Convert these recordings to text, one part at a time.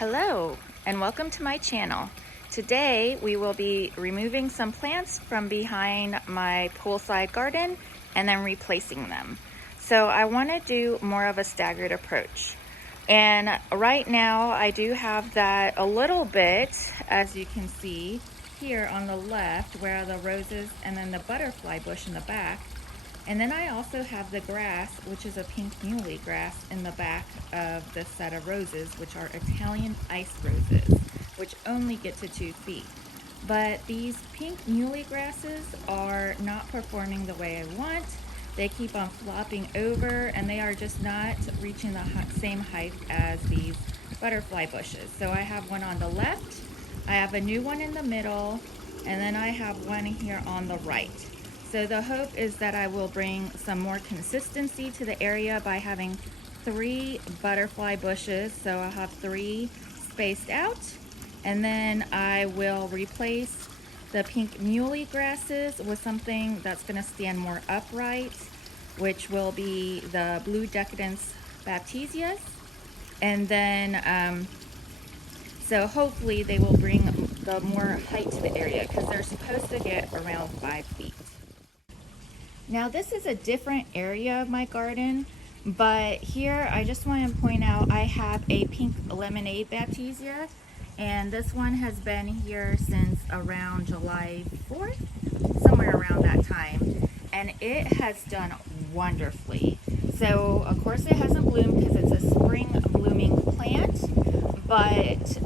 Hello and welcome to my channel. Today we will be removing some plants from behind my poolside garden and then replacing them. So I want to do more of a staggered approach. And right now I do have that a little bit, as you can see here on the left, where are the roses and then the butterfly bush in the back. And then I also have the grass, which is a pink muley grass, in the back of this set of roses, which are Italian ice roses, which only get to 2 feet. But these pink muley grasses are not performing the way I want. They keep on flopping over and they are just not reaching the same height as these butterfly bushes. So I have one on the left, I have a new one in the middle, and then I have one here on the right. So the hope is that I will bring some more consistency to the area by having 3 butterfly bushes. So I'll have 3 spaced out, and then I will replace the pink muley grasses with something that's going to stand more upright, which will be the blue Decadence Baptisias. And then so hopefully they will bring the more height to the area, because they're supposed to get around 5 feet. Now this is a different area of my garden, but here I just want to point out I have a pink lemonade baptisia, and this one has been here since around July 4th, somewhere around that time, and it has done wonderfully. So of course it hasn't bloomed because it's a spring blooming plant, but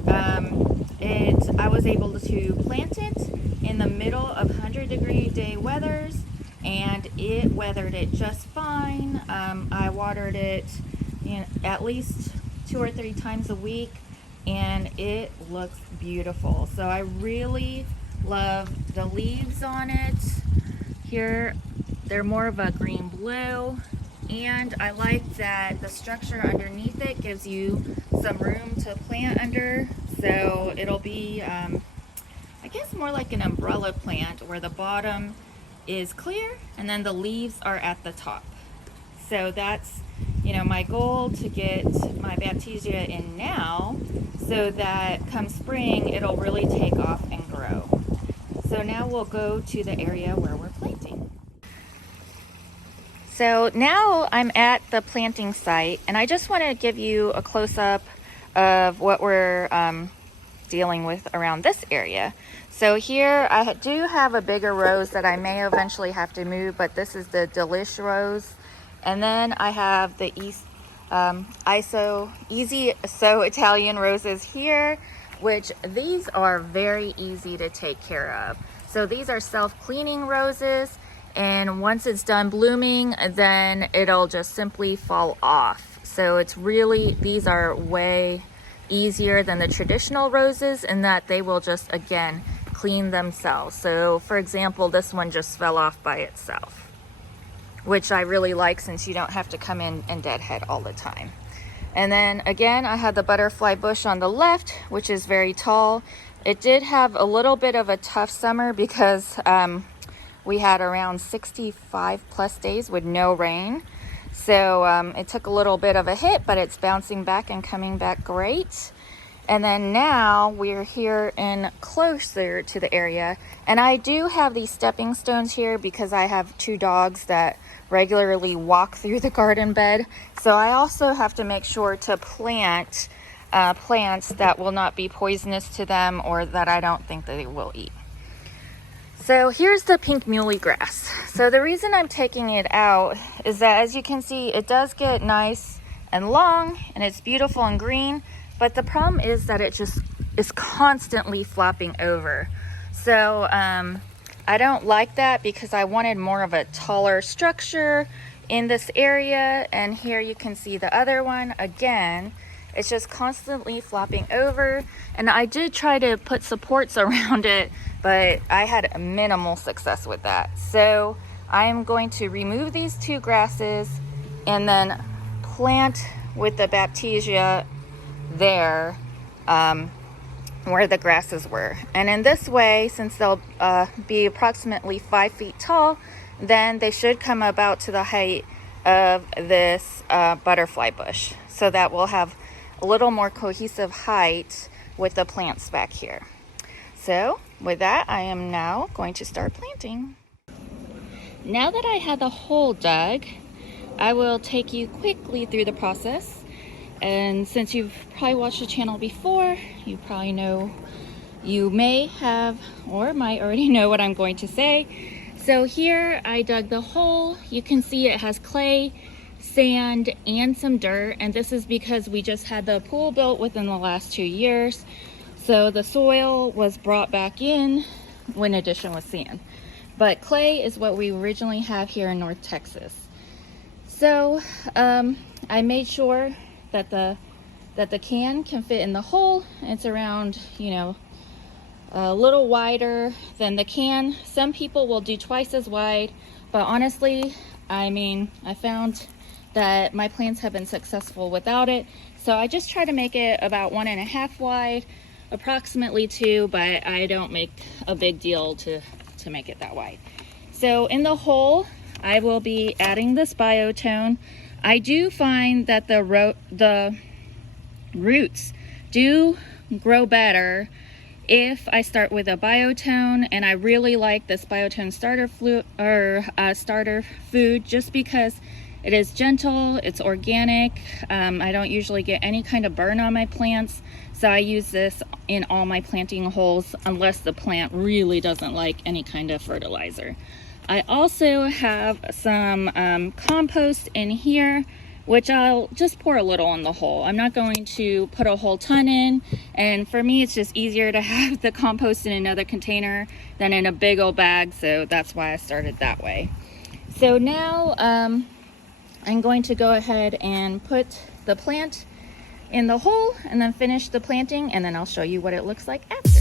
I was able to plant it in the middle of 100-degree day weathers, and it weathered it just fine. I watered it at least 2 or 3 times a week, and it looks beautiful. So I really love the leaves on it. Here they're more of a green blue, and I like that the structure underneath it gives you some room to plant under. So it'll be I guess more like an umbrella plant, where the bottom is clear and then the leaves are at the top. So that's my goal, to get my baptisia in now so that come spring it'll really take off and grow. So now we'll go to the area where we're planting. So now I'm at the planting site, and I just want to give you a close-up of what we're dealing with around this area. So here I do have a bigger rose that I may eventually have to move, but this is the Delish rose. And then I have the Easy So Italian roses here, which these are very easy to take care of. So these are self-cleaning roses, and once it's done blooming, then it'll just simply fall off. So it's really, these are way easier than the traditional roses in that they will just, again, clean themselves. So for example, this one just fell off by itself, which I really like, since you don't have to come in and deadhead all the time. And then again, I had the butterfly bush on the left, which is very tall. It did have a little bit of a tough summer because we had around 65 plus days with no rain. So it took a little bit of a hit, but it's bouncing back and coming back great. And then now we're here in closer to the area, and I do have these stepping stones here because I have 2 dogs that regularly walk through the garden bed. So I also have to make sure to plant plants that will not be poisonous to them, or that I don't think that they will eat. So here's the pink muley grass. So the reason I'm taking it out is that, as you can see, it does get nice and long, and it's beautiful and green. But the problem is that it just is constantly flopping over. So I don't like that, because I wanted more of a taller structure in this area. And here you can see the other one. Again, it's just constantly flopping over. And I did try to put supports around it, but I had minimal success with that. So I am going to remove these 2 grasses and then plant with the baptisia there where the grasses were. And in this way, since they'll be approximately 5 feet tall, then they should come about to the height of this butterfly bush, so that we'll have a little more cohesive height with the plants back here. So with that, I am now going to start planting. Now that I have the hole dug, I will take you quickly through the process. And since you've probably watched the channel before, you probably know, you may have or might already know what I'm going to say. So here I dug the hole. You can see it has clay, sand, and some dirt. And this is because we just had the pool built within the last 2 years. So the soil was brought back in in addition with sand. But clay is what we originally have here in North Texas. So I made sure that the can can fit in the hole. It's around, you know, a little wider than the can. Some people will do twice as wide, but honestly, I mean, I found that my plants have been successful without it. So I just try to make it about 1.5 wide, approximately 2, but I don't make a big deal to make it that wide. So in the hole, I will be adding this biotone. I do find that the roots do grow better if I start with a biotone, and I really like this biotone starter food just because it is gentle, it's organic. I don't usually get any kind of burn on my plants, so I use this in all my planting holes unless the plant really doesn't like any kind of fertilizer. I also have some compost in here, which I'll just pour a little in the hole. I'm not going to put a whole ton in, and for me it's just easier to have the compost in another container than in a big old bag, so that's why I started that way. So now I'm going to go ahead and put the plant in the hole and then finish the planting, and then I'll show you what it looks like after.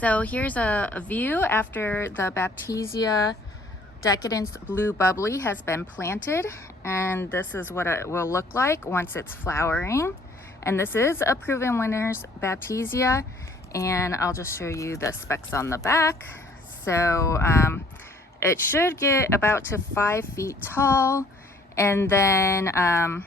So here's a view after the Baptisia Decadence Blue Bubbly has been planted, and this is what it will look like once it's flowering. And this is a proven winner's Baptisia, and I'll just show you the specs on the back. So it should get about to 5 feet tall, and then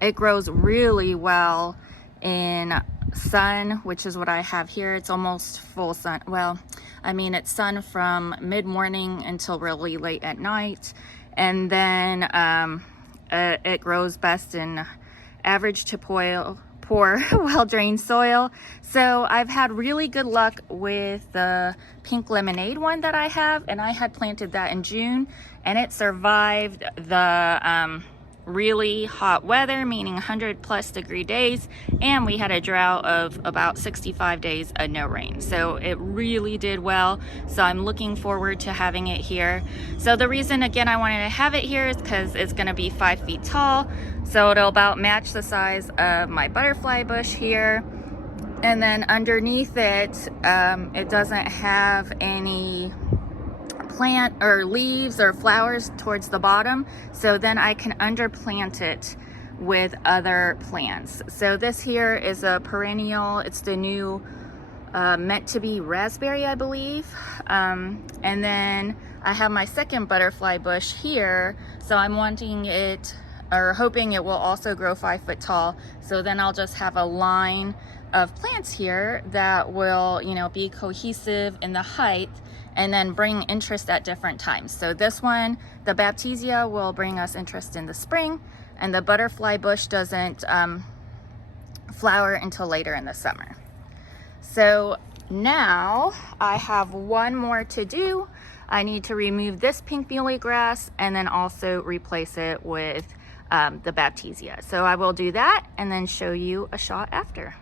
it grows really well in sun, which is what I have here. It's almost full sun. Well, I mean, it's sun from mid-morning until really late at night, and then it grows best in average to poor well-drained soil. So I've had really good luck with the pink lemonade one that I have, and I had planted that in June, and it survived the really hot weather, meaning 100+ degree days, and we had a drought of about 65 days of no rain. So it really did well. So I'm looking forward to having it here. So the reason again I wanted to have it here is because it's going to be 5 feet tall, so it'll about match the size of my butterfly bush here. And then underneath it, it doesn't have any plant or leaves or flowers towards the bottom, so then I can underplant it with other plants. So this here is a perennial. It's the new meant to be raspberry, I believe. And then I have my second butterfly bush here. So I'm wanting it, or hoping it will also grow 5 foot tall. So then I'll just have a line of plants here that will, you know, be cohesive in the height and then bring interest at different times. So this one, the Baptisia, will bring us interest in the spring, and the butterfly bush doesn't flower until later in the summer. So now I have one more to do. I need to remove this pink muhly grass and then also replace it with the Baptisia. So I will do that and then show you a shot after.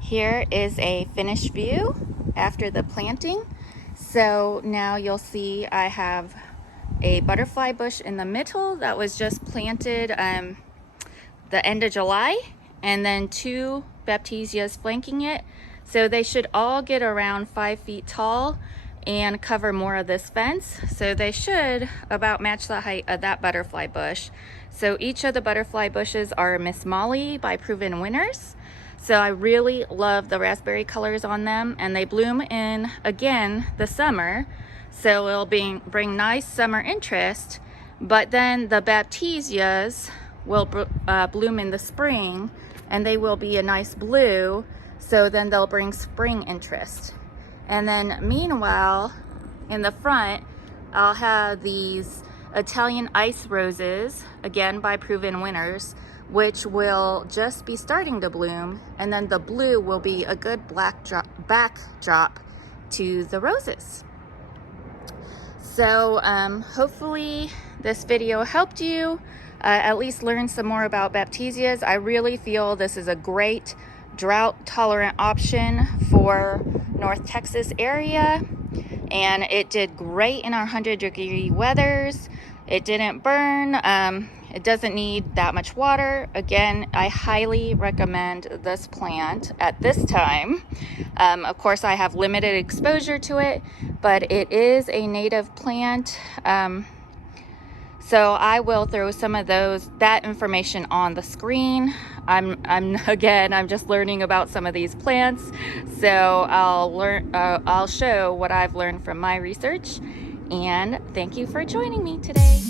Here is a finished view after the planting. So now you'll see I have a butterfly bush in the middle that was just planted the end of July, and then 2 Baptisias flanking it. So they should all get around 5 feet tall and cover more of this fence. So they should about match the height of that butterfly bush. So each of the butterfly bushes are Miss Molly by Proven Winners. So I really love the raspberry colors on them, and they bloom in, again, the summer. So it'll bring nice summer interest, but then the Baptisias will bloom in the spring, and they will be a nice blue. So then they'll bring spring interest. And then meanwhile, in the front, I'll have these Italian ice roses, again by Proven Winners, which will just be starting to bloom, and then the blue will be a good backdrop to the roses. So hopefully this video helped you at least learn some more about Baptisias. I really feel this is a great drought tolerant option for North Texas area, and it did great in our 100-degree weathers. It didn't burn. It doesn't need that much water. Again, I highly recommend this plant at this time. Of course, I have limited exposure to it, but it is a native plant. So I will throw some of that information on the screen. I'm just learning about some of these plants. So I'll show what I've learned from my research. And thank you for joining me today.